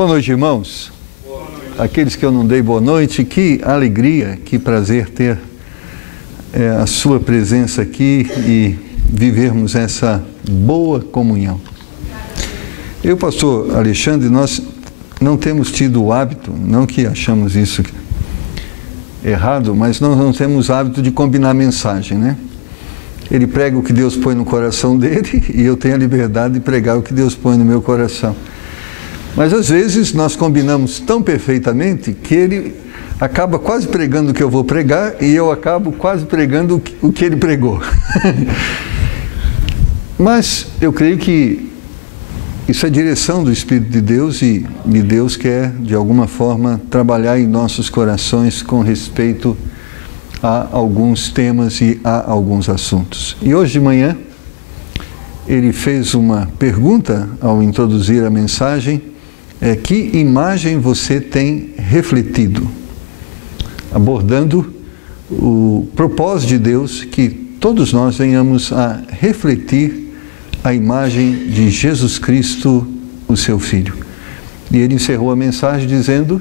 Boa noite, irmãos. Boa noite. Aqueles que eu não dei boa noite, que alegria, que prazer ter a sua presença aqui e vivermos essa boa comunhão. Eu, pastor Alexandre, nós não temos tido o hábito, não que achamos isso errado, mas nós não temos hábito de combinar mensagem, né? Ele prega o que Deus põe no coração dele e eu tenho a liberdade de pregar o que Deus põe no meu coração. Mas às vezes nós combinamos tão perfeitamente que ele acaba quase pregando o que eu vou pregar e eu acabo quase pregando o que ele pregou. Mas eu creio que isso é direção do Espírito de Deus e Deus quer, de alguma forma, trabalhar em nossos corações com respeito a alguns temas e a alguns assuntos. E hoje de manhã, ele fez uma pergunta ao introduzir a mensagem, que imagem você tem refletido? Abordando o propósito de Deus que todos nós venhamos a refletir a imagem de Jesus Cristo, o seu Filho. E ele encerrou a mensagem dizendo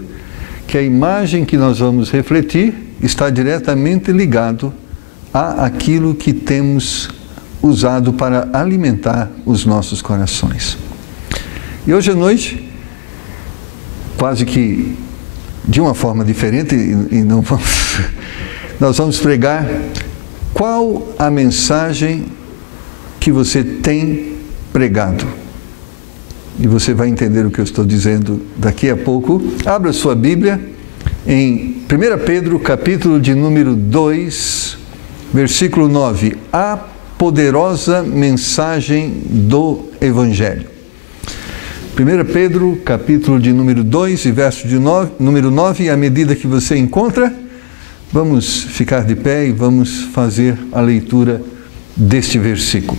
que a imagem que nós vamos refletir está diretamente ligado àquilo que temos usado para alimentar os nossos corações. E hoje à noite, quase que de uma forma diferente, e não vamos, nós vamos pregar qual a mensagem que você tem pregado. E você vai entender o que eu estou dizendo daqui a pouco. Abra sua Bíblia em 1 Pedro, capítulo de número 2, versículo 9. A poderosa mensagem do Evangelho. 1 Pedro, capítulo de número 2 e verso de número 9. E à medida que você encontra, vamos ficar de pé e vamos fazer a leitura deste versículo.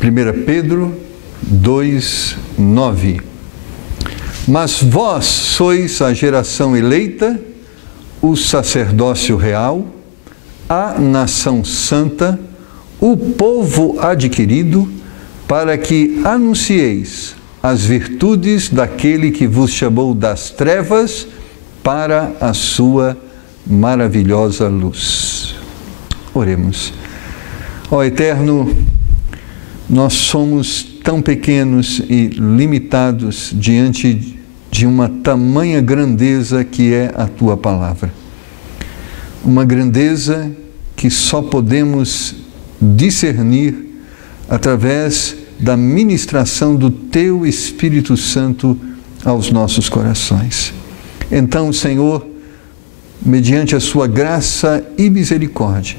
Primeira Pedro 2, 9. Mas vós sois a geração eleita, o sacerdócio real, a nação santa, o povo adquirido, para que anuncieis as virtudes daquele que vos chamou das trevas para a sua maravilhosa luz. Oremos. Ó Eterno, nós somos tão pequenos e limitados diante de uma tamanha grandeza que é a Tua Palavra. Uma grandeza que só podemos discernir através da ministração do Teu Espírito Santo aos nossos corações. Então, Senhor, mediante a Sua graça e misericórdia,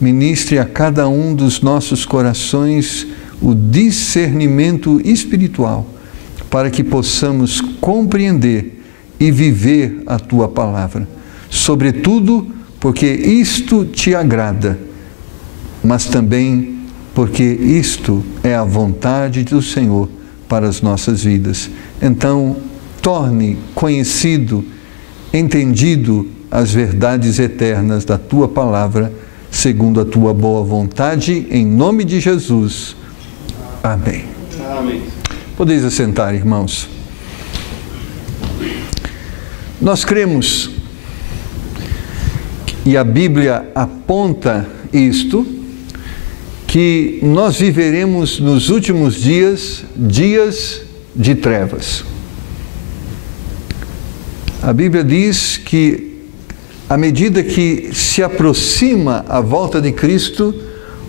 ministre a cada um dos nossos corações o discernimento espiritual para que possamos compreender e viver a Tua Palavra. Sobretudo porque isto Te agrada, mas também porque isto é a vontade do Senhor para as nossas vidas. Então, torne conhecido, entendido as verdades eternas da Tua Palavra, segundo a Tua boa vontade, em nome de Jesus. Amém. Amém. Podeis assentar, irmãos. Nós cremos, e a Bíblia aponta isto, que nós viveremos nos últimos dias de trevas. A Bíblia diz que à medida que se aproxima a volta de Cristo,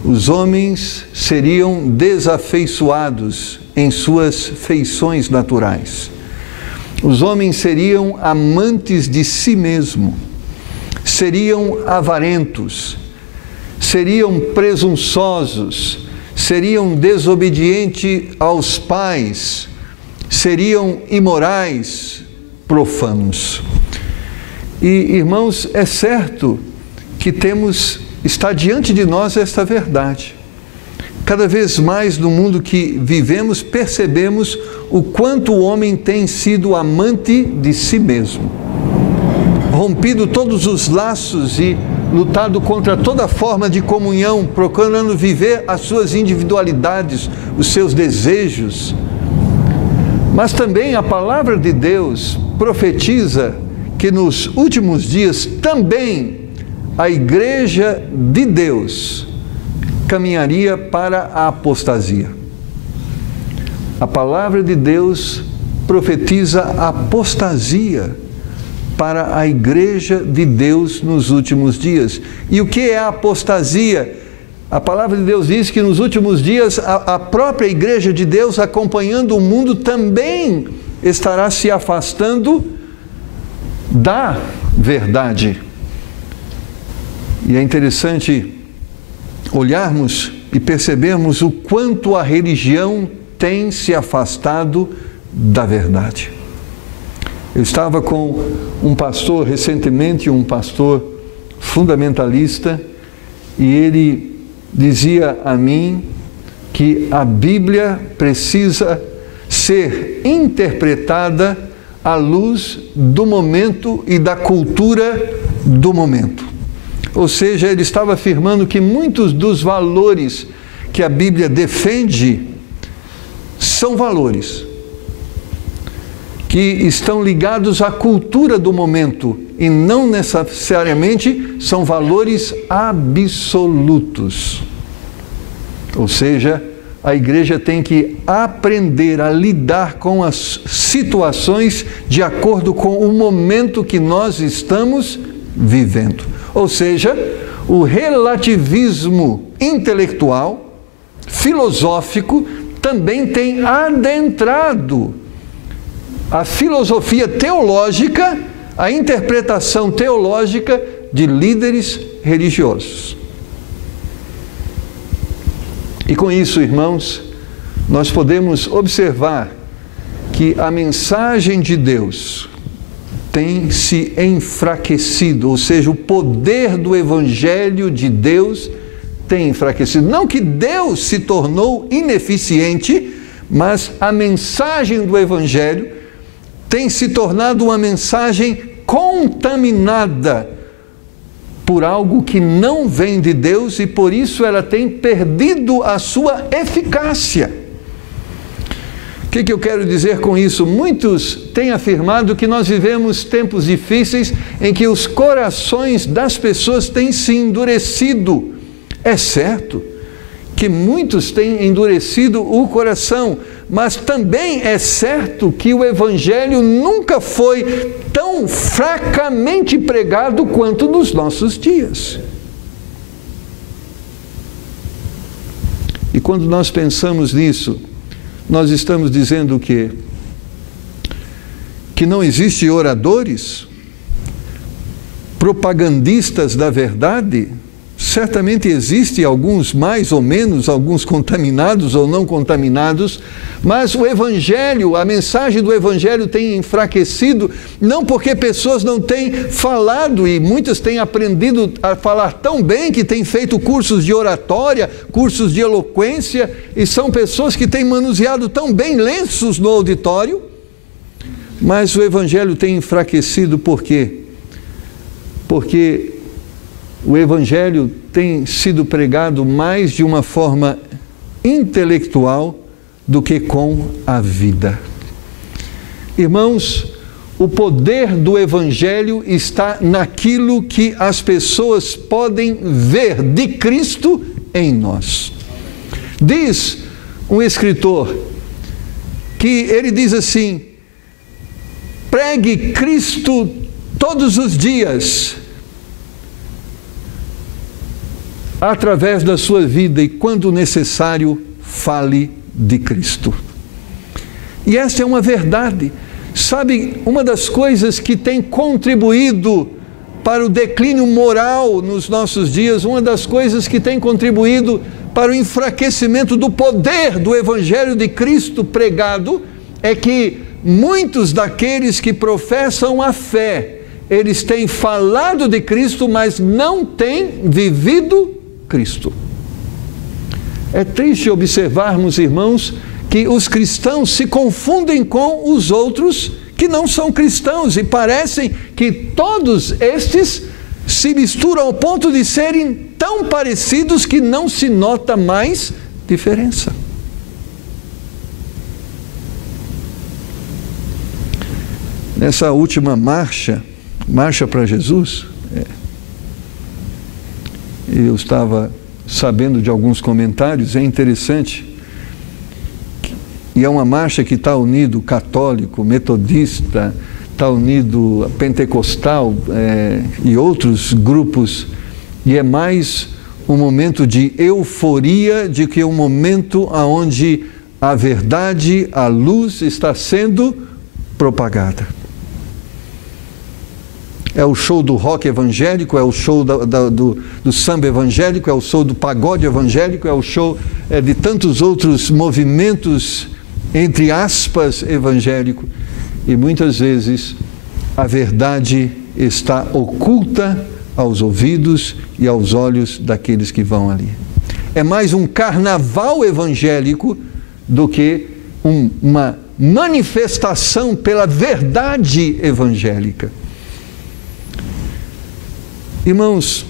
os homens seriam desafeiçoados em suas feições naturais. Os homens seriam amantes de si mesmo, seriam avarentos, seriam presunçosos, seriam desobedientes aos pais, seriam imorais, profanos. E, irmãos, é certo que está diante de nós esta verdade. Cada vez mais no mundo que vivemos, percebemos o quanto o homem tem sido amante de si mesmo. Rompido todos os laços e lutado contra toda forma de comunhão, procurando viver as suas individualidades, os seus desejos. Mas também a palavra de Deus profetiza que nos últimos dias também a igreja de Deus caminharia para a apostasia. A palavra de Deus profetiza a apostasia para a igreja de Deus nos últimos dias. E o que é a apostasia? A palavra de Deus diz que nos últimos dias a própria igreja de Deus, acompanhando o mundo, também estará se afastando da verdade. E é interessante olharmos e percebermos o quanto a religião tem se afastado da verdade. Eu estava com um pastor recentemente, um pastor fundamentalista, e ele dizia a mim que a Bíblia precisa ser interpretada à luz do momento e da cultura do momento. Ou seja, ele estava afirmando que muitos dos valores que a Bíblia defende são valores que estão ligados à cultura do momento e não necessariamente são valores absolutos. Ou seja, a igreja tem que aprender a lidar com as situações de acordo com o momento que nós estamos vivendo. Ou seja, o relativismo intelectual, filosófico, também tem adentrado a filosofia teológica, a interpretação teológica de líderes religiosos. E com isso, irmãos, nós podemos observar que a mensagem de Deus tem se enfraquecido, ou seja, o poder do Evangelho de Deus tem enfraquecido. Não que Deus se tornou ineficiente, mas a mensagem do Evangelho tem se tornado uma mensagem contaminada por algo que não vem de Deus e por isso ela tem perdido a sua eficácia. O que eu quero dizer com isso? Muitos têm afirmado que nós vivemos tempos difíceis em que os corações das pessoas têm se endurecido. É certo que muitos têm endurecido o coração, mas também é certo que o Evangelho nunca foi tão fracamente pregado quanto nos nossos dias. E quando nós pensamos nisso, nós estamos dizendo o quê? Que não existem oradores, propagandistas da verdade. Certamente existem alguns mais ou menos, alguns contaminados ou não contaminados, mas o Evangelho, a mensagem do Evangelho tem enfraquecido, não porque pessoas não têm falado, e muitas têm aprendido a falar tão bem que têm feito cursos de oratória, cursos de eloquência, e são pessoas que têm manuseado tão bem lenços no auditório, mas o Evangelho tem enfraquecido por quê? Porque o Evangelho tem sido pregado mais de uma forma intelectual do que com a vida. Irmãos, o poder do Evangelho está naquilo que as pessoas podem ver de Cristo em nós. Diz um escritor que ele diz assim: pregue Cristo todos os dias, através da sua vida, e quando necessário, fale de Cristo. E essa é uma verdade. Sabe, uma das coisas que tem contribuído para o declínio moral nos nossos dias, uma das coisas que tem contribuído para o enfraquecimento do poder do Evangelho de Cristo pregado, é que muitos daqueles que professam a fé, eles têm falado de Cristo, mas não têm vivido Cristo. É triste observarmos, irmãos, que os cristãos se confundem com os outros que não são cristãos e parecem que todos estes se misturam ao ponto de serem tão parecidos que não se nota mais diferença. Nessa última marcha para Jesus, eu estava sabendo de alguns comentários, é interessante, e é uma marcha que está unido católico, metodista, está unido pentecostal e outros grupos, e é mais um momento de euforia do que um momento onde a verdade, a luz está sendo propagada. É o show do rock evangélico, é o show do samba evangélico, é o show do pagode evangélico, é o show de tantos outros movimentos, entre aspas, evangélico. E muitas vezes a verdade está oculta aos ouvidos e aos olhos daqueles que vão ali. É mais um carnaval evangélico do que uma manifestação pela verdade evangélica. Irmãos,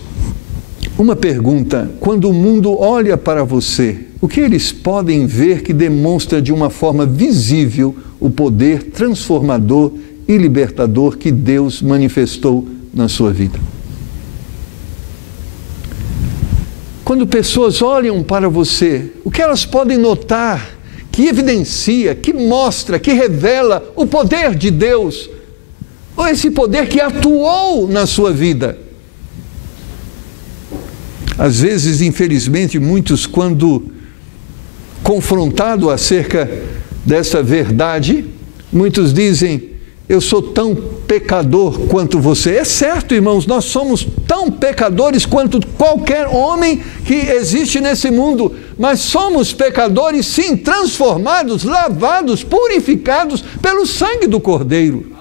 uma pergunta: quando o mundo olha para você, o que eles podem ver que demonstra de uma forma visível o poder transformador e libertador que Deus manifestou na sua vida? Quando pessoas olham para você, o que elas podem notar que evidencia, que mostra, que revela o poder de Deus, ou esse poder que atuou na sua vida? Às vezes, infelizmente, muitos, quando confrontados acerca dessa verdade, muitos dizem: eu sou tão pecador quanto você. É certo, irmãos, nós somos tão pecadores quanto qualquer homem que existe nesse mundo, mas somos pecadores, sim, transformados, lavados, purificados pelo sangue do Cordeiro.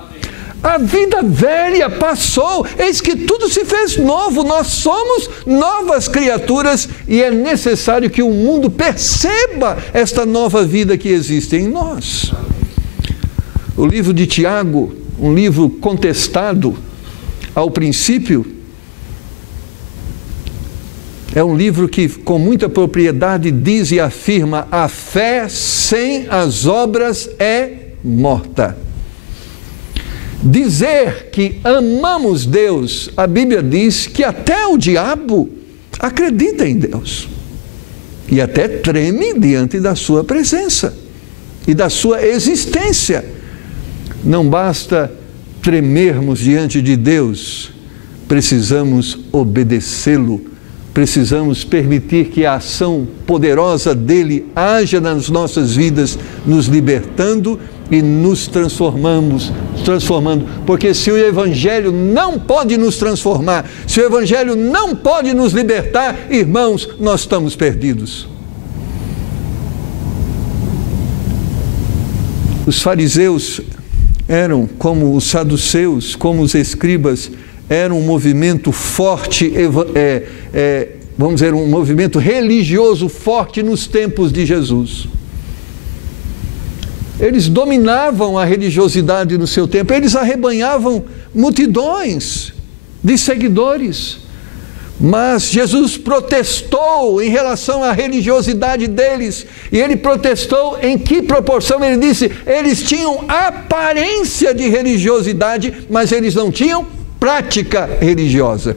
A vida velha passou, eis que tudo se fez novo, nós somos novas criaturas e é necessário que o mundo perceba esta nova vida que existe em nós. O livro de Tiago, um livro contestado ao princípio, é um livro que com muita propriedade diz e afirma: a fé sem as obras é morta. Dizer que amamos Deus, a Bíblia diz que até o diabo acredita em Deus e até treme diante da sua presença e da sua existência. Não basta tremermos diante de Deus, precisamos obedecê-lo, precisamos permitir que a ação poderosa dele haja nas nossas vidas, nos libertando e nos transformando, porque se o Evangelho não pode nos transformar, se o Evangelho não pode nos libertar, irmãos, nós estamos perdidos. Os fariseus eram como os saduceus, como os escribas, eram um movimento forte, vamos dizer, um movimento religioso forte nos tempos de Jesus. Eles dominavam a religiosidade no seu tempo, eles arrebanhavam multidões de seguidores. Mas Jesus protestou em relação à religiosidade deles. E ele protestou em que proporção? Ele disse: eles tinham aparência de religiosidade, mas eles não tinham prática religiosa.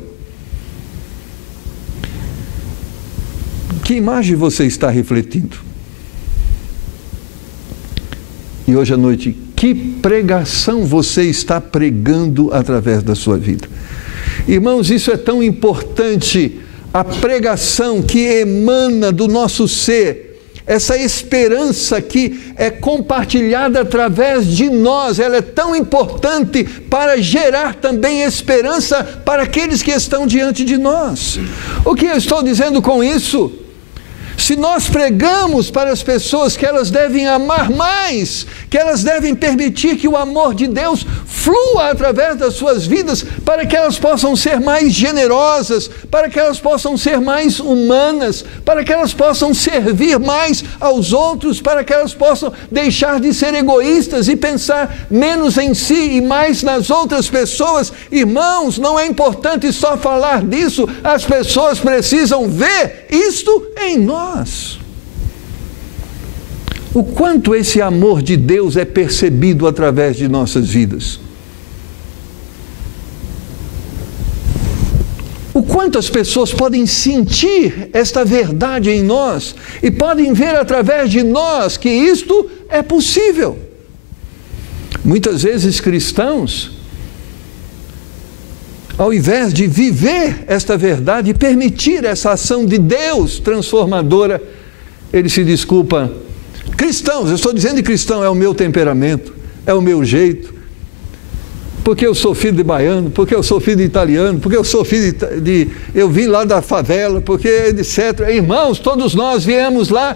Que imagem você está refletindo? E hoje à noite, que pregação você está pregando através da sua vida? Irmãos, isso é tão importante, a pregação que emana do nosso ser, essa esperança que é compartilhada através de nós, ela é tão importante para gerar também esperança para aqueles que estão diante de nós. O que eu estou dizendo com isso? Se nós pregamos para as pessoas que elas devem amar mais, que elas devem permitir que o amor de Deus flua através das suas vidas, para que elas possam ser mais generosas, para que elas possam ser mais humanas, para que elas possam servir mais aos outros, para que elas possam deixar de ser egoístas e pensar menos em si e mais nas outras pessoas. Irmãos, não é importante só falar disso, as pessoas precisam ver isto em nós. O quanto esse amor de Deus é percebido através de nossas vidas. O quanto as pessoas podem sentir esta verdade em nós e podem ver através de nós que isto é possível. Muitas vezes cristãos, ao invés de viver esta verdade e permitir essa ação de Deus transformadora, ele se desculpa. Cristãos, eu estou dizendo de cristão, é o meu temperamento, é o meu jeito, porque eu sou filho de baiano, porque eu sou filho de italiano, porque eu sou filho eu vim lá da favela, porque etc. Irmãos, todos nós viemos lá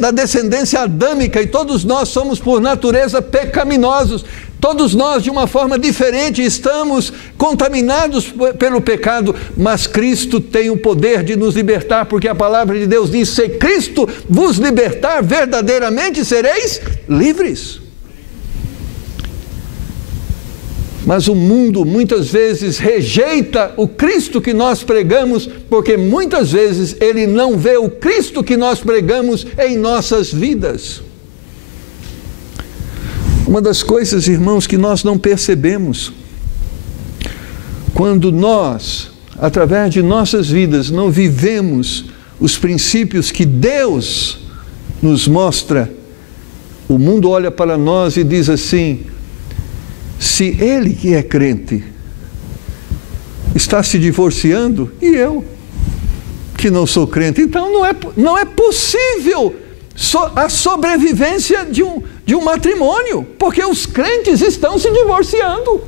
da descendência adâmica e todos nós somos por natureza pecaminosos. Todos nós, de uma forma diferente, estamos contaminados pelo pecado, mas Cristo tem o poder de nos libertar, porque a palavra de Deus diz: se Cristo vos libertar, verdadeiramente sereis livres. Mas o mundo muitas vezes rejeita o Cristo que nós pregamos, porque muitas vezes ele não vê o Cristo que nós pregamos em nossas vidas. Uma das coisas, irmãos, que nós não percebemos, quando nós, através de nossas vidas, não vivemos os princípios que Deus nos mostra, o mundo olha para nós e diz assim: se ele que é crente está se divorciando, e eu que não sou crente, então não é possível a sobrevivência de um matrimônio, porque os crentes estão se divorciando.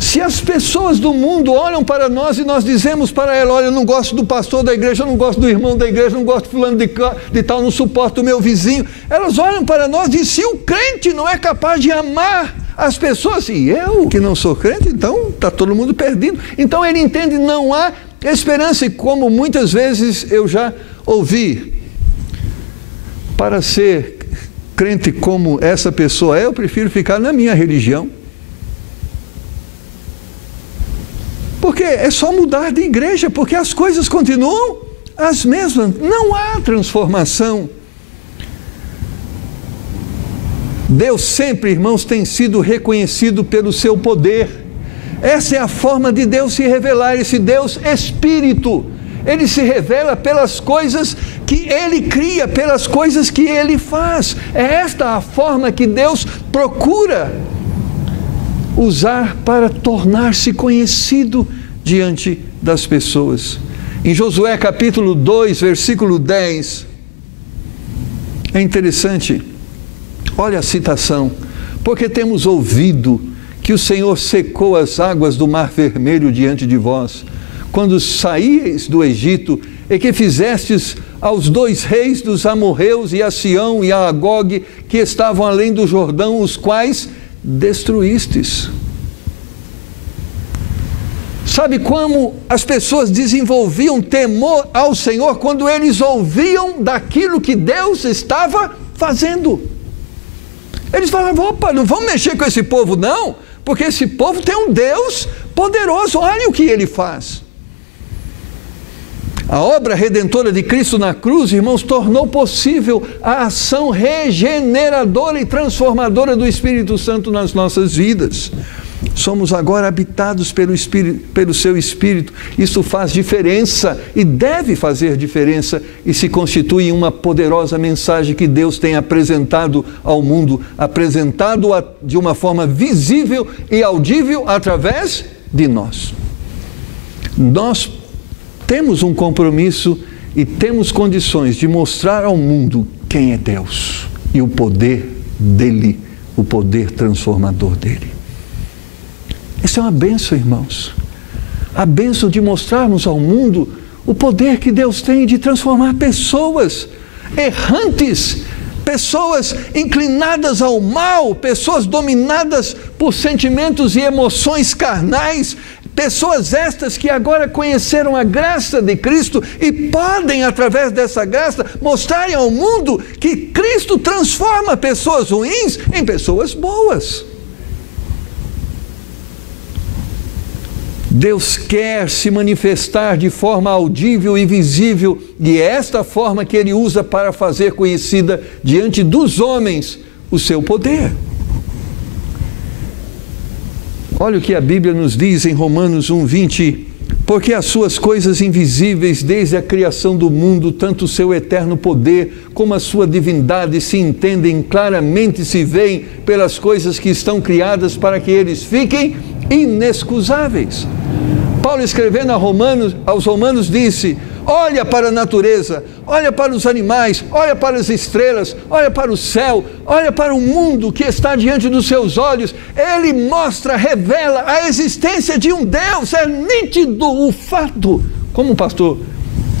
Se as pessoas do mundo olham para nós e nós dizemos para ela: olha, eu não gosto do pastor da igreja, eu não gosto do irmão da igreja, eu não gosto de fulano de tal, não suporto o meu vizinho, elas olham para nós e dizem: se o crente não é capaz de amar as pessoas, e eu que não sou crente, então está todo mundo perdido. Então ele entende, não há esperança. E como muitas vezes eu já ouvi: para ser crente como essa pessoa é, eu prefiro ficar na minha religião, porque é só mudar de igreja, porque as coisas continuam as mesmas, não há transformação. Deus sempre, irmãos, tem sido reconhecido pelo seu poder. Essa é a forma de Deus se revelar, esse Deus Espírito. Ele se revela pelas coisas que Ele cria, pelas coisas que Ele faz. É esta a forma que Deus procura usar para tornar-se conhecido diante das pessoas. Em Josué capítulo 2, versículo 10, é interessante, olha a citação: porque temos ouvido que o Senhor secou as águas do Mar Vermelho diante de vós, quando saíeis do Egito, e que fizestes aos 2 reis dos amorreus, e a Sião e a Agog, que estavam além do Jordão, os quais destruístes. Sabe como as pessoas desenvolviam temor ao Senhor? Quando eles ouviam daquilo que Deus estava fazendo. Eles falavam: opa, não vamos mexer com esse povo não, porque esse povo tem um Deus poderoso, olha o que ele faz. A obra redentora de Cristo na cruz, irmãos, tornou possível a ação regeneradora e transformadora do Espírito Santo nas nossas vidas. Somos agora habitados pelo seu Espírito. Isso faz diferença e deve fazer diferença, e se constitui uma poderosa mensagem que Deus tem apresentado ao mundo, apresentado de uma forma visível e audível através de nós. Nós temos um compromisso e temos condições de mostrar ao mundo quem é Deus e o poder dele, o poder transformador dele. Isso é uma bênção, irmãos. A bênção de mostrarmos ao mundo o poder que Deus tem de transformar pessoas errantes, pessoas inclinadas ao mal, pessoas dominadas por sentimentos e emoções carnais, pessoas estas que agora conheceram a graça de Cristo e podem, através dessa graça, mostrarem ao mundo que Cristo transforma pessoas ruins em pessoas boas. Deus quer se manifestar de forma audível e visível, e é esta forma que Ele usa para fazer conhecida diante dos homens o seu poder. Olha o que a Bíblia nos diz em Romanos 1:20: porque as suas coisas invisíveis, desde a criação do mundo, tanto o seu eterno poder como a sua divindade se entendem claramente, se veem pelas coisas que estão criadas para que eles fiquem inexcusáveis. Paulo, escrevendo aos Romanos, disse: olha para a natureza, olha para os animais, olha para as estrelas, olha para o céu, olha para o mundo que está diante dos seus olhos. Ele mostra, revela a existência de um Deus. É nítido o fato. Como o pastor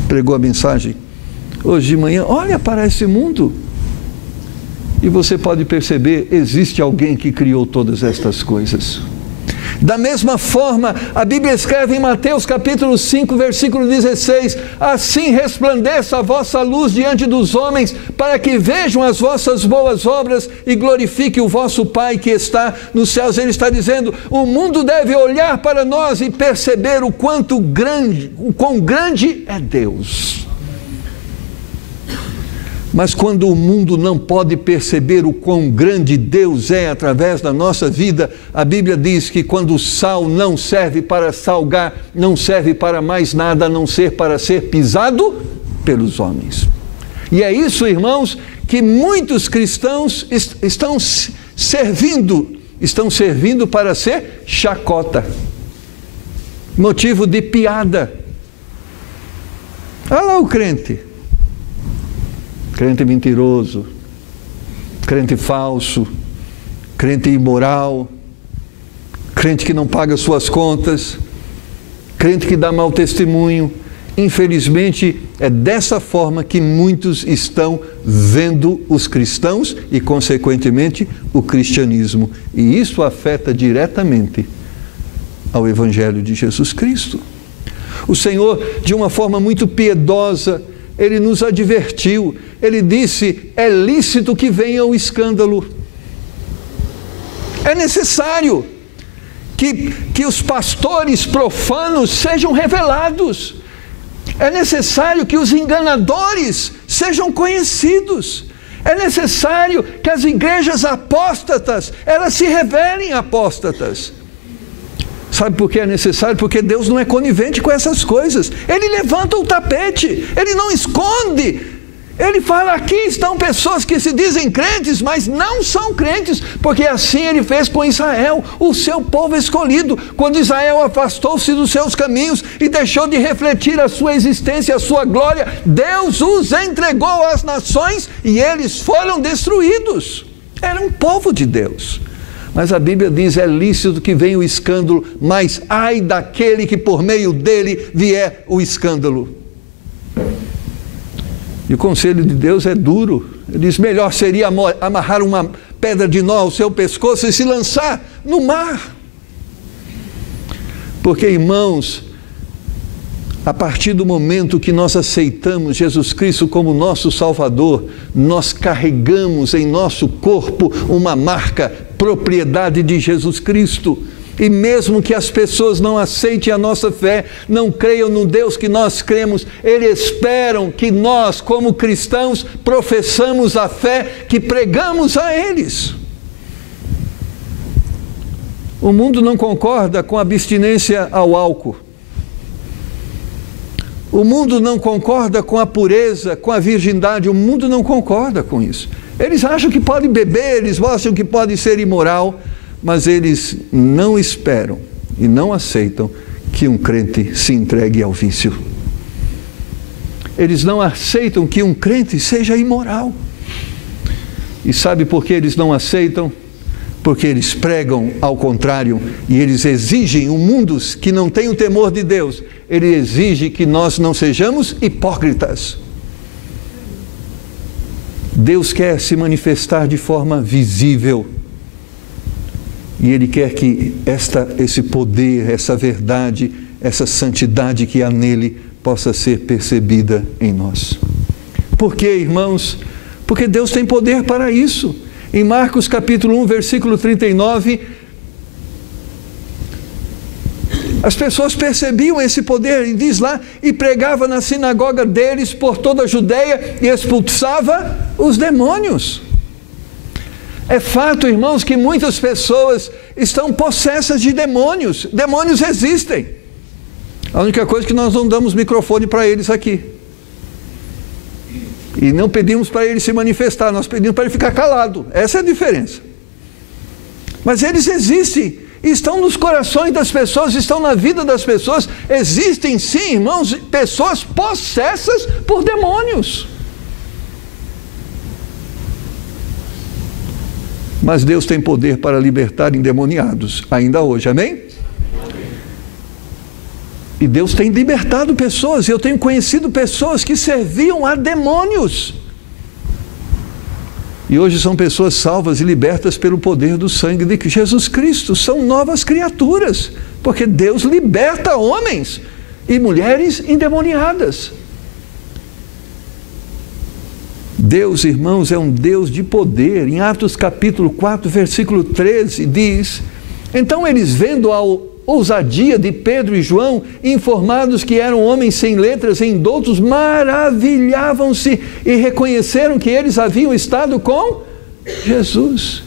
pregou a mensagem hoje de manhã, olha para esse mundo e você pode perceber, existe alguém que criou todas estas coisas. Da mesma forma, a Bíblia escreve em Mateus capítulo 5, versículo 16: assim resplandeça a vossa luz diante dos homens, para que vejam as vossas boas obras e glorifique o vosso Pai que está nos céus. Ele está dizendo, o mundo deve olhar para nós e perceber o quão grande é Deus. Mas quando o mundo não pode perceber o quão grande Deus é através da nossa vida, a Bíblia diz que quando o sal não serve para salgar, não serve para mais nada a não ser para ser pisado pelos homens. E é isso, irmãos, que muitos cristãos estão servindo para ser chacota, motivo de piada. Olha lá o crente mentiroso, crente falso, crente imoral, crente que não paga suas contas, crente que dá mau testemunho. Infelizmente, é dessa forma que muitos estão vendo os cristãos e, consequentemente, o cristianismo. E isso afeta diretamente ao Evangelho de Jesus Cristo. O Senhor, de uma forma muito piedosa, Ele nos advertiu. Ele disse, é lícito que venha o escândalo. É necessário que os pastores profanos sejam revelados. É necessário que os enganadores sejam conhecidos. É necessário que as igrejas apóstatas, elas se revelem apóstatas. Sabe por que é necessário? Porque Deus não é conivente com essas coisas. Ele levanta o tapete, Ele não esconde. Ele fala, aqui estão pessoas que se dizem crentes, mas não são crentes, porque assim Ele fez com Israel, o seu povo escolhido. Quando Israel afastou-se dos seus caminhos e deixou de refletir a sua existência, a sua glória, Deus os entregou às nações e eles foram destruídos. Era um povo de Deus. Mas a Bíblia diz, é lícito que venha o escândalo, mas ai daquele que por meio dele vier o escândalo. E o conselho de Deus é duro. Ele diz, melhor seria amarrar uma pedra de nó ao seu pescoço e se lançar no mar. Porque, irmãos, a partir do momento que nós aceitamos Jesus Cristo como nosso Salvador, nós carregamos em nosso corpo uma marca, propriedade de Jesus Cristo. E mesmo que as pessoas não aceitem a nossa fé, não creiam no Deus que nós cremos, eles esperam que nós, como cristãos, professamos a fé que pregamos a eles. O mundo não concorda com a abstinência ao álcool. O mundo não concorda com a pureza, com a virgindade. O mundo não concorda com isso. Eles acham que podem beber, eles acham que podem ser imoral, mas eles não esperam e não aceitam que um crente se entregue ao vício. Eles não aceitam que um crente seja imoral. E sabe por que eles não aceitam? porque eles pregam ao contrário e eles exigem um mundo que não tem o temor de Deus. Ele exige que nós não sejamos hipócritas. Deus quer se manifestar de forma visível e Ele quer que esse poder, essa verdade, essa santidade que há nele possa ser percebida em nós. Por quê, irmãos? Porque Deus tem poder para isso. Em Marcos capítulo 1, versículo 39, as pessoas percebiam esse poder, e diz lá, e pregava na sinagoga deles por toda a Judeia e expulsava os demônios. É fato, irmãos, que muitas pessoas estão possessas de demônios. Demônios existem. A única coisa é que nós não damos microfone para eles aqui. E não pedimos para ele se manifestar, nós pedimos para ele ficar calado. Essa é a diferença. Mas eles existem, estão nos corações das pessoas, estão na vida das pessoas. Existem sim, irmãos, pessoas possessas por demônios. Mas Deus tem poder para libertar endemoniados, ainda hoje, amém? E Deus tem libertado pessoas, eu tenho conhecido pessoas que serviam a demônios. E hoje são pessoas salvas e libertas pelo poder do sangue de Jesus Cristo. São novas criaturas, porque Deus liberta homens e mulheres endemoniadas. Deus, irmãos, é um Deus de poder. Em Atos capítulo 4, versículo 13, diz: então eles, vendo a ousadia de Pedro e João, informados que eram homens sem letras e indoutos, maravilhavam-se e reconheceram que eles haviam estado com Jesus.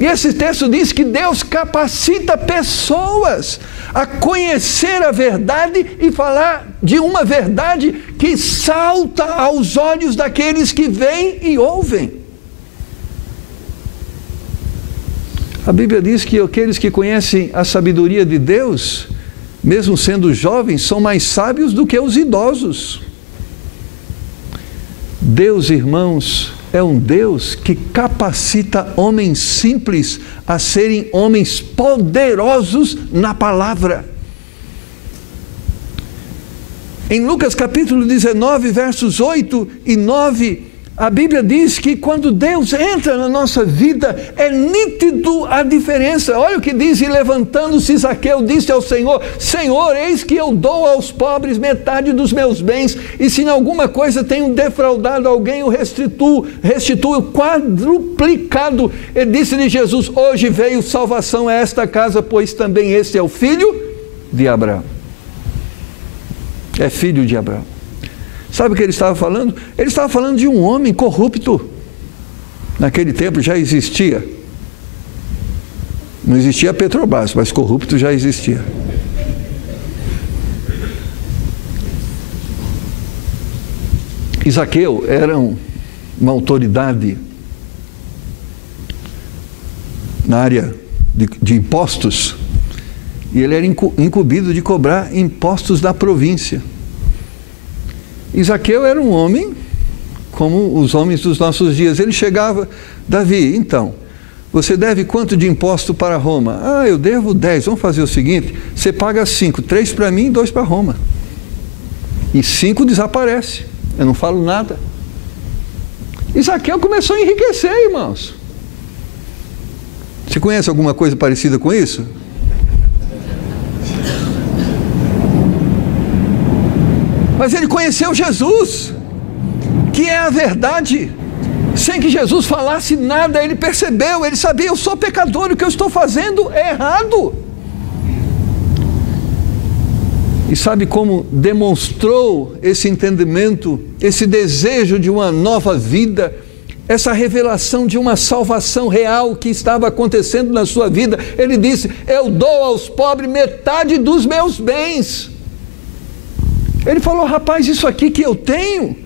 E esse texto diz que Deus capacita pessoas a conhecer a verdade e falar de uma verdade que salta aos olhos daqueles que veem e ouvem. A Bíblia diz que aqueles que conhecem a sabedoria de Deus, mesmo sendo jovens, são mais sábios do que os idosos. Deus, irmãos, é um Deus que capacita homens simples a serem homens poderosos na palavra. Em Lucas capítulo 19, versos 8 e 9, a Bíblia diz que quando Deus entra na nossa vida, é nítido a diferença. Olha o que diz: e levantando-se Zaqueu, disse ao Senhor: Senhor, eis que eu dou aos pobres metade dos meus bens, e se em alguma coisa tenho defraudado alguém, eu restituo quadruplicado. Ele disse-lhe Jesus: hoje veio salvação a esta casa, pois também este é o filho de Abraão. É filho de Abraão. Sabe o que ele estava falando? Ele estava falando de um homem corrupto. Naquele tempo já existia. Não existia a Petrobras, mas corrupto já existia. Zaqueu era uma autoridade na área de impostos. E ele era incumbido de cobrar impostos da província. E Zaqueu era um homem como os homens dos nossos dias. Ele chegava: Davi, então, você deve quanto de imposto para Roma? Ah, eu devo 10. Vamos fazer o seguinte: você paga 5, 3 para mim e 2 para Roma. E 5 desaparece. Eu não falo nada. E Zaqueu começou a enriquecer, irmãos. Você conhece alguma coisa parecida com isso? Mas ele conheceu Jesus, que é a verdade. Sem que Jesus falasse nada, ele percebeu, ele sabia: eu sou pecador, o que eu estou fazendo é errado. E sabe como demonstrou esse entendimento, esse desejo de uma nova vida, essa revelação de uma salvação real que estava acontecendo na sua vida? Ele disse: eu dou aos pobres metade dos meus bens. Ele falou: rapaz, isso aqui que eu tenho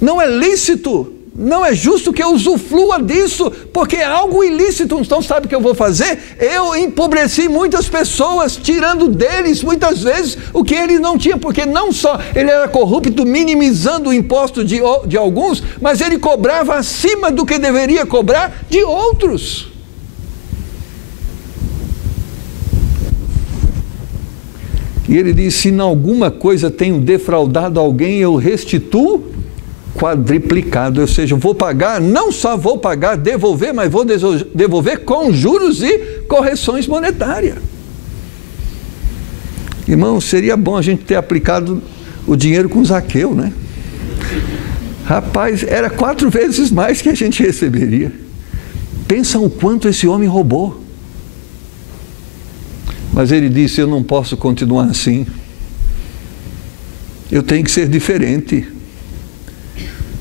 não é lícito, não é justo que eu usufrua disso, porque é algo ilícito. Então sabe o que eu vou fazer? Eu empobreci muitas pessoas, tirando deles muitas vezes o que ele não tinha, porque não só ele era corrupto, minimizando o imposto de alguns, mas ele cobrava acima do que deveria cobrar de outros. E ele diz, se em alguma coisa tenho defraudado alguém, eu restituo quadriplicado. Ou seja, vou pagar, não só vou pagar, devolver, mas vou devolver com juros e correções monetárias. Irmão, seria bom a gente ter aplicado o dinheiro com Zaqueu, né? Rapaz, era 4 vezes mais que a gente receberia. Pensa o quanto esse homem roubou. Mas ele disse, eu não posso continuar assim. Eu tenho que ser diferente.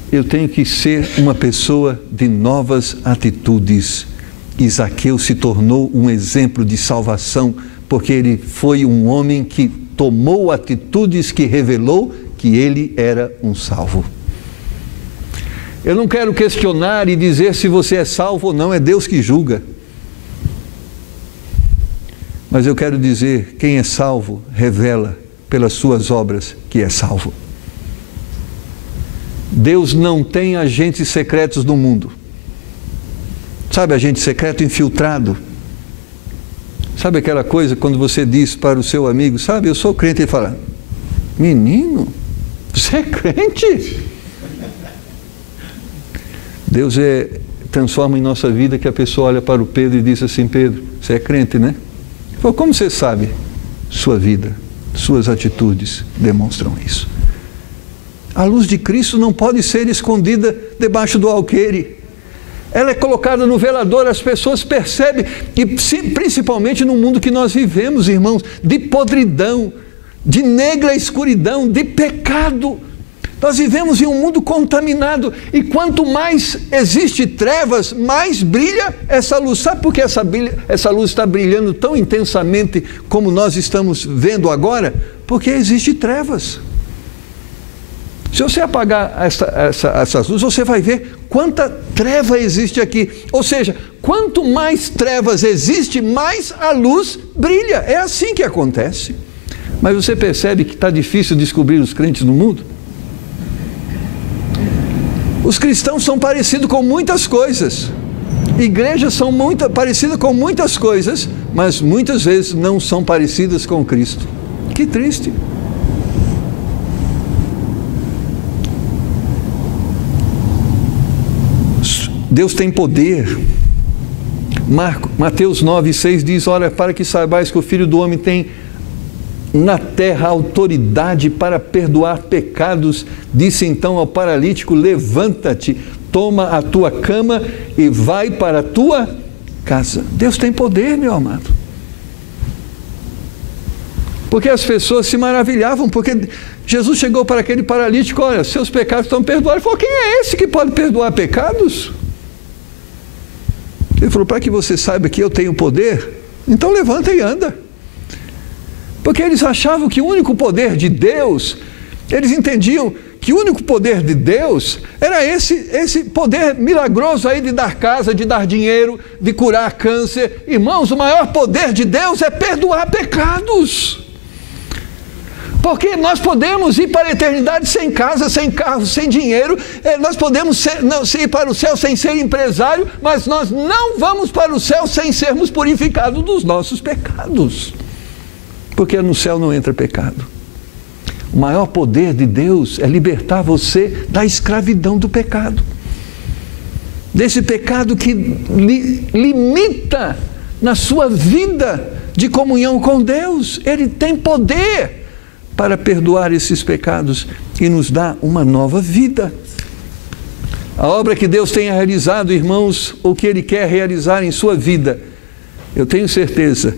Eu tenho que ser uma pessoa de novas atitudes. E Zaqueu se tornou um exemplo de salvação, porque ele foi um homem que tomou atitudes que revelou que ele era um salvo. Eu não quero questionar e dizer se você é salvo ou não, é Deus que julga. Mas eu quero dizer, quem é salvo revela pelas suas obras que é salvo. Deus não tem agentes secretos no mundo. Sabe, agente secreto infiltrado? Sabe aquela coisa quando você diz para o seu amigo, sabe, eu sou crente, ele fala, menino, você é crente? Deus transforma em nossa vida que a pessoa olha para o Pedro e diz assim, Pedro, você é crente, né? Ele falou, como você sabe? Sua vida, suas atitudes demonstram isso. A luz de Cristo não pode ser escondida debaixo do alqueire. Ela é colocada no velador, as pessoas percebem, e principalmente no mundo que nós vivemos, irmãos, de podridão, de negra escuridão, de pecado. Nós vivemos em um mundo contaminado, e quanto mais existe trevas, mais brilha essa luz. Sabe por que essa luz está brilhando tão intensamente como nós estamos vendo agora? Porque existe trevas. Se você apagar essas luzes, você vai ver quanta treva existe aqui. Ou seja, quanto mais trevas existe, mais a luz brilha. É assim que acontece. Mas você percebe que está difícil descobrir os crentes no mundo? Os cristãos são parecidos com muitas coisas. Igrejas são muito parecidas com muitas coisas, mas muitas vezes não são parecidas com Cristo. Que triste. Deus tem poder. Mateus 9,6 diz, olha, para que saibais que o Filho do Homem tem na terra autoridade para perdoar pecados, disse então ao paralítico, levanta-te, toma a tua cama e vai para a tua casa. Deus tem poder, meu amado. Porque as pessoas se maravilhavam, porque Jesus chegou para aquele paralítico, olha, seus pecados estão perdoados. Ele falou, quem é esse que pode perdoar pecados? Ele falou, para que você saiba que eu tenho poder, então levanta e anda. Porque eles achavam que o único poder de Deus, eles entendiam que o único poder de Deus era esse poder milagroso aí de dar casa, de dar dinheiro, de curar câncer. Irmãos, o maior poder de Deus é perdoar pecados. Porque nós podemos ir para a eternidade sem casa, sem carro, sem dinheiro, nós podemos ir para o céu sem ser empresário, mas nós não vamos para o céu sem sermos purificados dos nossos pecados. Porque no céu não entra pecado. O maior poder de Deus é libertar você da escravidão do pecado. Desse pecado que limita na sua vida de comunhão com Deus. Ele tem poder para perdoar esses pecados e nos dar uma nova vida. A obra que Deus tem realizado, irmãos, o que Ele quer realizar em sua vida, eu tenho certeza,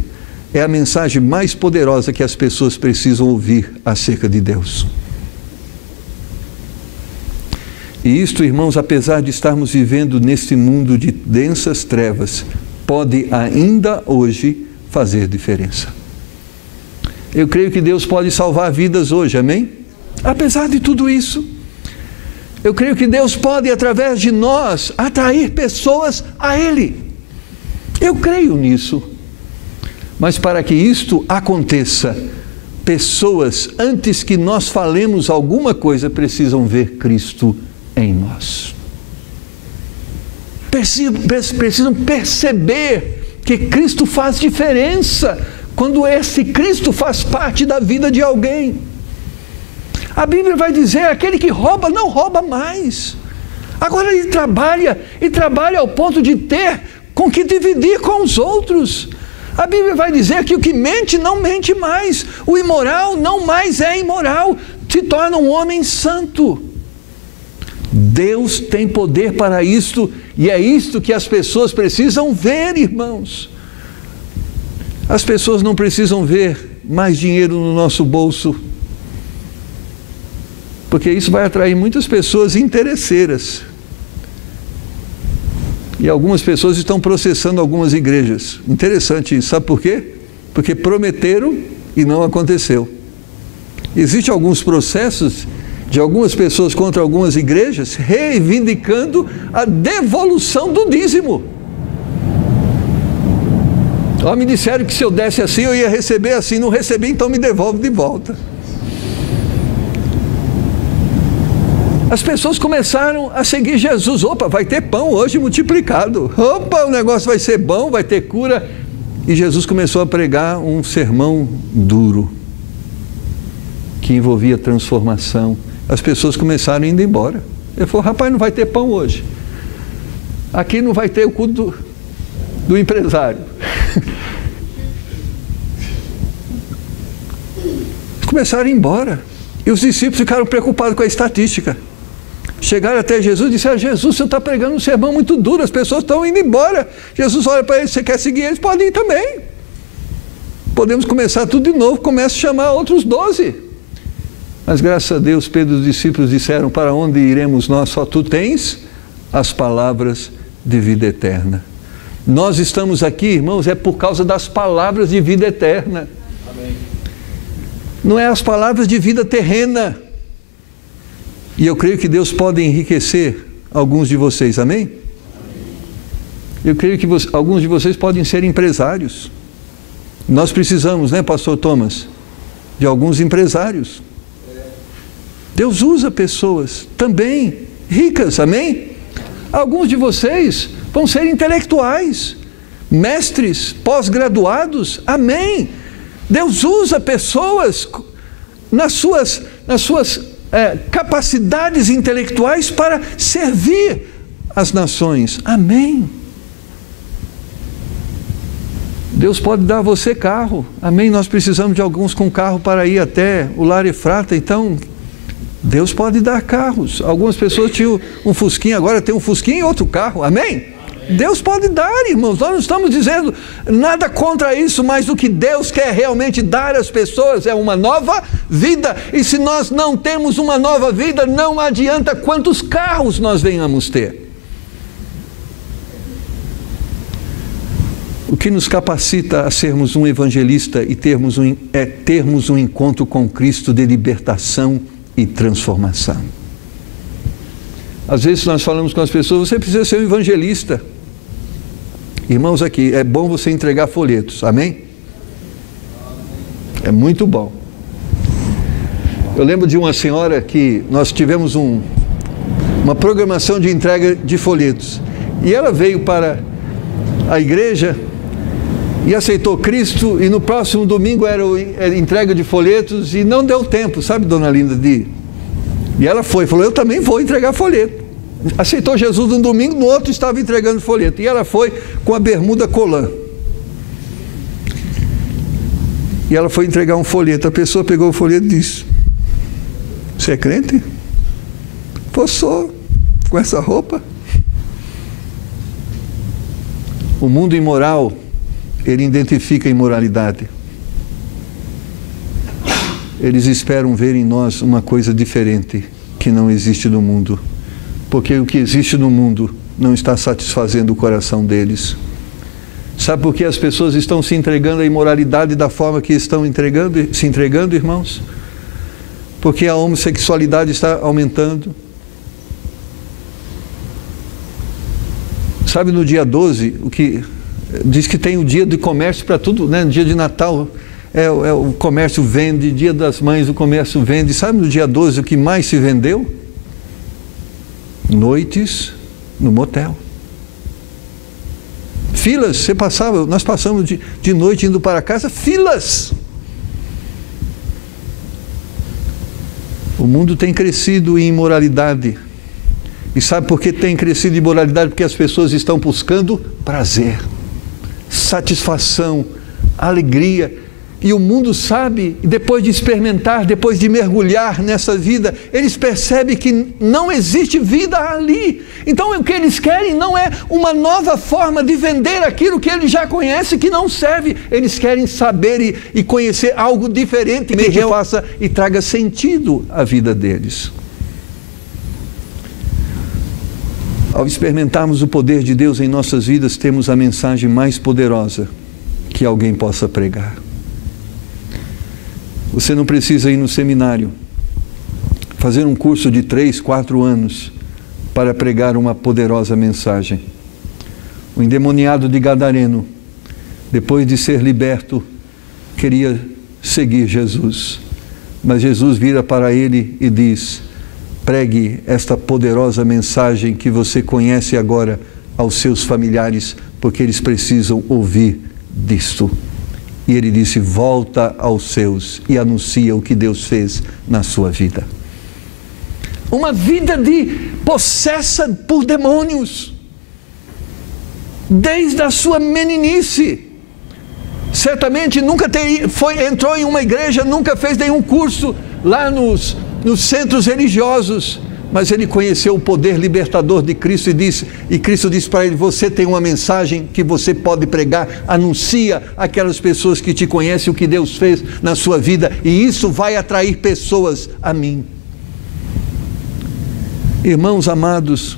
é a mensagem mais poderosa que as pessoas precisam ouvir acerca de Deus. E isto, irmãos, apesar de estarmos vivendo neste mundo de densas trevas, pode ainda hoje fazer diferença. Eu creio que Deus pode salvar vidas hoje, amém? Apesar de tudo isso, eu creio que Deus pode, através de nós, atrair pessoas a Ele. Eu creio nisso. Mas para que isto aconteça, pessoas, antes que nós falemos alguma coisa, precisam ver Cristo em nós. Precisam perceber que Cristo faz diferença quando esse Cristo faz parte da vida de alguém. A Bíblia vai dizer, aquele que rouba, não rouba mais. Agora ele trabalha, e trabalha ao ponto de ter com que dividir com os outros. A Bíblia vai dizer que o que mente, não mente mais. O imoral não mais é imoral, se torna um homem santo. Deus tem poder para isto, e é isto que as pessoas precisam ver, irmãos. As pessoas não precisam ver mais dinheiro no nosso bolso, porque isso vai atrair muitas pessoas interesseiras. E algumas pessoas estão processando algumas igrejas. Interessante isso, sabe por quê? Porque prometeram e não aconteceu. Existem alguns processos de algumas pessoas contra algumas igrejas reivindicando a devolução do dízimo. Ó, me disseram que se eu desse assim eu ia receber assim, não recebi, então me devolve de volta. As pessoas começaram a seguir Jesus. Opa, vai ter pão hoje multiplicado. Opa, o negócio vai ser bom, vai ter cura. E Jesus começou a pregar um sermão duro, que envolvia transformação. As pessoas começaram indo embora. Ele falou, rapaz, não vai ter pão hoje. Aqui não vai ter o culto do empresário. Começaram a ir embora. E os discípulos ficaram preocupados com a estatística. Chegaram até Jesus e disseram, Jesus, você está pregando um sermão muito duro, as pessoas estão indo embora. Jesus olha para eles, você quer seguir eles? Podem ir também. Podemos começar tudo de novo, começa a chamar outros 12. Mas graças a Deus, Pedro e os discípulos disseram, para onde iremos nós? Só tu tens as palavras de vida eterna. Nós estamos aqui, irmãos, é por causa das palavras de vida eterna. Amém. Não é as palavras de vida terrena. E eu creio que Deus pode enriquecer alguns de vocês, amém? Eu creio que alguns de vocês podem ser empresários. Nós precisamos, né, pastor Thomas, de alguns empresários. Deus usa pessoas também ricas, amém? Alguns de vocês vão ser intelectuais, mestres, pós-graduados, amém? Deus usa pessoas nas suas capacidades intelectuais para servir as nações, amém? Deus pode dar a você carro, amém? Nós precisamos de alguns com carro para ir até o Lar Efrata, então Deus pode dar carros. Algumas pessoas tinham um fusquinha, agora tem um fusquinha e outro carro, amém? Deus pode dar, irmãos. Nós não estamos dizendo nada contra isso, mas o que Deus quer realmente dar às pessoas é uma nova vida. E se nós não temos uma nova vida, não adianta quantos carros nós venhamos ter. O que nos capacita a sermos um evangelista e termos um encontro com Cristo de libertação e transformação. Às vezes nós falamos com as pessoas, você precisa ser um evangelista. Irmãos, aqui, é bom você entregar folhetos, amém? É muito bom. Eu lembro de uma senhora que nós tivemos uma programação de entrega de folhetos. E ela veio para a igreja e aceitou Cristo, e no próximo domingo era a entrega de folhetos, e não deu tempo, sabe, dona Linda, de ir. E ela falou, eu também vou entregar folheto. Aceitou Jesus no domingo, no outro estava entregando folheto. E ela foi com a bermuda colã. E ela foi entregar um folheto. A pessoa pegou o folheto e disse, você é crente? Pô, sou, com essa roupa. O mundo imoral, ele identifica a imoralidade. Eles esperam ver em nós uma coisa diferente que não existe no mundo. Porque o que existe no mundo não está satisfazendo o coração deles. Sabe por que as pessoas estão se entregando à imoralidade da forma que estão se entregando, irmãos? Porque a homossexualidade está aumentando. Sabe, no dia 12, o que diz que tem o dia de comércio para tudo, né? No dia de Natal, o comércio vende, dia das mães o comércio vende. Sabe, no dia 12 o que mais se vendeu? Noites no motel. Filas, nós passamos de noite indo para casa, filas. O mundo tem crescido em imoralidade. E sabe por que tem crescido em imoralidade? Porque as pessoas estão buscando prazer, satisfação, alegria. E o mundo sabe, depois de experimentar, depois de mergulhar nessa vida, eles percebem que não existe vida ali. Então o que eles querem não é uma nova forma de vender aquilo que eles já conhecem, que não serve. Eles querem saber e conhecer algo diferente que faça e traga sentido à vida deles. Ao experimentarmos o poder de Deus em nossas vidas, temos a mensagem mais poderosa que alguém possa pregar. Você não precisa ir no seminário, fazer um curso de 3, 4 anos para pregar uma poderosa mensagem. O endemoniado de Gadareno, depois de ser liberto, queria seguir Jesus. Mas Jesus vira para ele e diz: pregue esta poderosa mensagem que você conhece agora aos seus familiares, porque eles precisam ouvir disto. E ele disse: volta aos seus e anuncia o que Deus fez na sua vida. Uma vida possessa por demônios, desde a sua meninice. Certamente nunca entrou em uma igreja, nunca fez nenhum curso lá nos centros religiosos, mas ele conheceu o poder libertador de Cristo e Cristo disse para ele: você tem uma mensagem que você pode pregar, anuncia àquelas pessoas que te conhecem o que Deus fez na sua vida, e isso vai atrair pessoas a mim. Irmãos amados,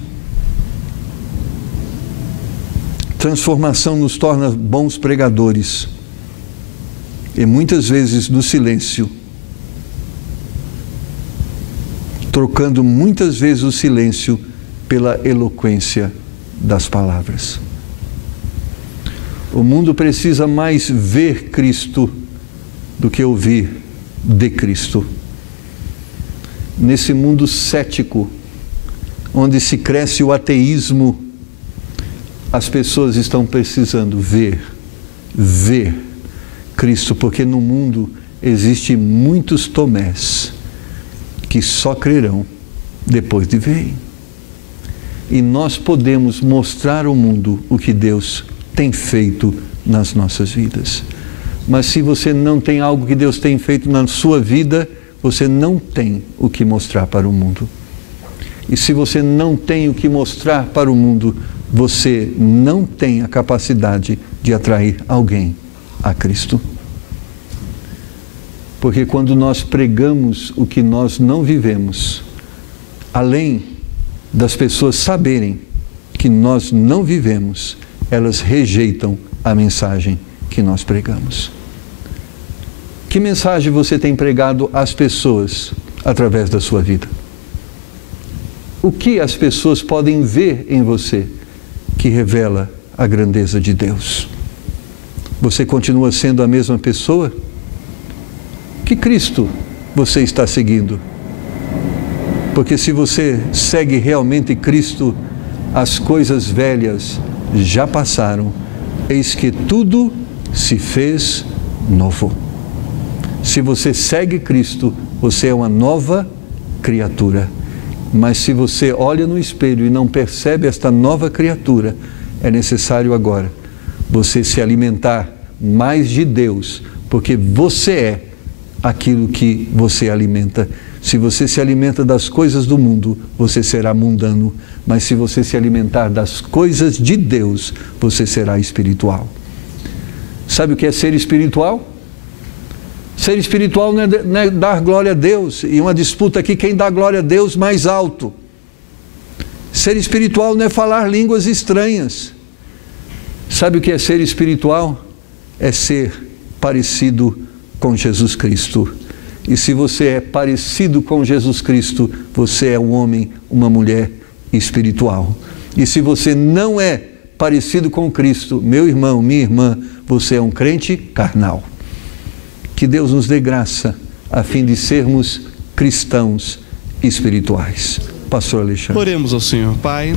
transformação nos torna bons pregadores, e muitas vezes no silêncio, trocando muitas vezes o silêncio pela eloquência das palavras. O mundo precisa mais ver Cristo do que ouvir de Cristo. Nesse mundo cético, onde se cresce o ateísmo, as pessoas estão precisando ver Cristo, porque no mundo existem muitos Tomés que só crerão depois de verem. E nós podemos mostrar ao mundo o que Deus tem feito nas nossas vidas. Mas se você não tem algo que Deus tem feito na sua vida, você não tem o que mostrar para o mundo. E se você não tem o que mostrar para o mundo, você não tem a capacidade de atrair alguém a Cristo. Porque quando nós pregamos o que nós não vivemos, além das pessoas saberem que nós não vivemos, elas rejeitam a mensagem que nós pregamos. Que mensagem você tem pregado às pessoas através da sua vida? O que as pessoas podem ver em você que revela a grandeza de Deus? Você continua sendo a mesma pessoa? Que Cristo você está seguindo? Porque se você segue realmente Cristo, as coisas velhas já passaram, eis que tudo se fez novo. Se você segue Cristo, você é uma nova criatura. Mas se você olha no espelho e não percebe esta nova criatura, é necessário agora você se alimentar mais de Deus, porque você é aquilo que você alimenta. Se você se alimenta das coisas do mundo, você será mundano. Mas se você se alimentar das coisas de Deus, você será espiritual. Sabe o que é ser espiritual? Ser espiritual não é dar glória a Deus. E uma disputa aqui, quem dá glória a Deus mais alto. Ser espiritual não é falar línguas estranhas. Sabe o que é ser espiritual? É ser parecido com Jesus Cristo. E se você é parecido com Jesus Cristo, você é um homem, uma mulher espiritual. E se você não é parecido com Cristo, meu irmão, minha irmã, você é um crente carnal. Que Deus nos dê graça a fim de sermos cristãos espirituais. Pastor Alexandre. Oremos ao Senhor. Pai,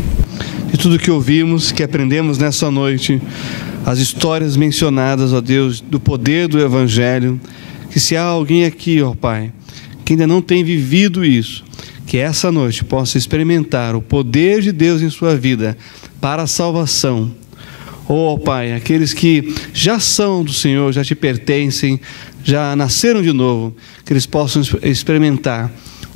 de tudo que ouvimos, que aprendemos nessa noite, as histórias mencionadas, ó Deus, do poder do Evangelho, que se há alguém aqui, ó Pai, que ainda não tem vivido isso, que essa noite possa experimentar o poder de Deus em sua vida para a salvação. Ó Pai, aqueles que já são do Senhor, já te pertencem, já nasceram de novo, que eles possam experimentar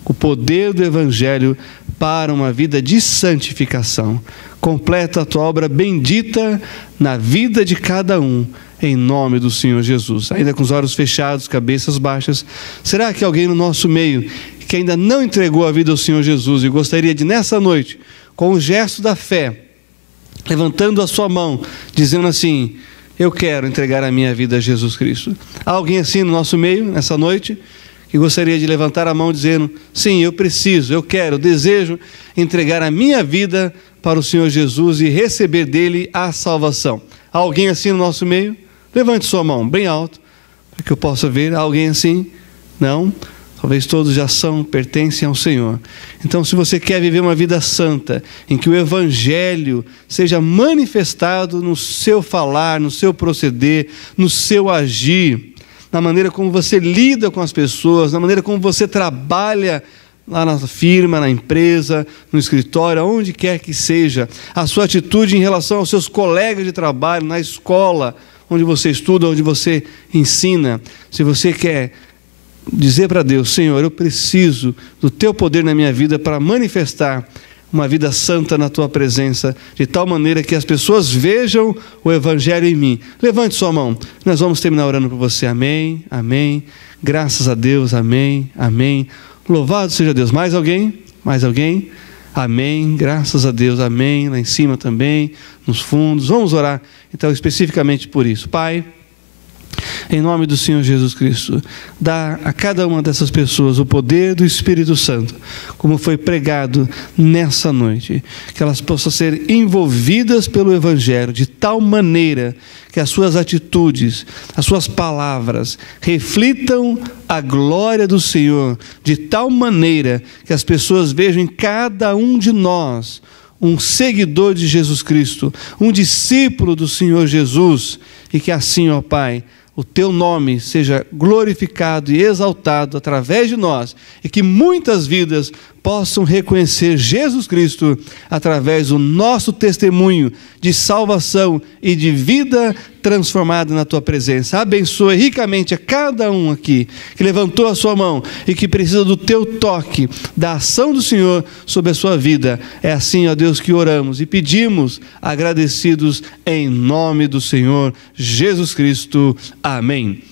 o poder do Evangelho para uma vida de santificação. Completa a tua obra bendita na vida de cada um, em nome do Senhor Jesus. Ainda com os olhos fechados, cabeças baixas, será que alguém no nosso meio que ainda não entregou a vida ao Senhor Jesus e gostaria de, nessa noite, com o gesto da fé, levantando a sua mão, dizendo assim: eu quero entregar a minha vida a Jesus Cristo? Há alguém assim no nosso meio, nessa noite, que gostaria de levantar a mão dizendo: sim, eu preciso, eu quero, eu desejo entregar a minha vida para o Senhor Jesus e receber dele a salvação? Há alguém assim no nosso meio? Levante sua mão bem alto, para que eu possa ver. Há alguém assim? Não? Talvez todos já são, pertencem ao Senhor. Então, se você quer viver uma vida santa, em que o Evangelho seja manifestado no seu falar, no seu proceder, no seu agir, na maneira como você lida com as pessoas, na maneira como você trabalha lá na firma, na empresa, no escritório, onde quer que seja, a sua atitude em relação aos seus colegas de trabalho, na escola, onde você estuda, onde você ensina. Se você quer dizer para Deus: Senhor, eu preciso do teu poder na minha vida para manifestar uma vida santa na tua presença, de tal maneira que as pessoas vejam o Evangelho em mim. Levante sua mão, nós vamos terminar orando por você. Amém, amém, graças a Deus, amém, amém, louvado seja Deus. Mais alguém? Mais alguém? Amém, graças a Deus, amém, lá em cima também, nos fundos. Vamos orar então especificamente por isso. Pai, em nome do Senhor Jesus Cristo, dá a cada uma dessas pessoas o poder do Espírito Santo, como foi pregado nessa noite, que elas possam ser envolvidas pelo Evangelho de tal maneira que as suas atitudes, as suas palavras reflitam a glória do Senhor, de tal maneira que as pessoas vejam em cada um de nós um seguidor de Jesus Cristo, um discípulo do Senhor Jesus, e que assim, ó Pai, o teu nome seja glorificado e exaltado através de nós, e que muitas vidas possam reconhecer Jesus Cristo através do nosso testemunho de salvação e de vida transformada na tua presença. Abençoe ricamente a cada um aqui que levantou a sua mão e que precisa do teu toque, da ação do Senhor sobre a sua vida. É assim, ó Deus, que oramos e pedimos, agradecidos em nome do Senhor Jesus Cristo. Amém.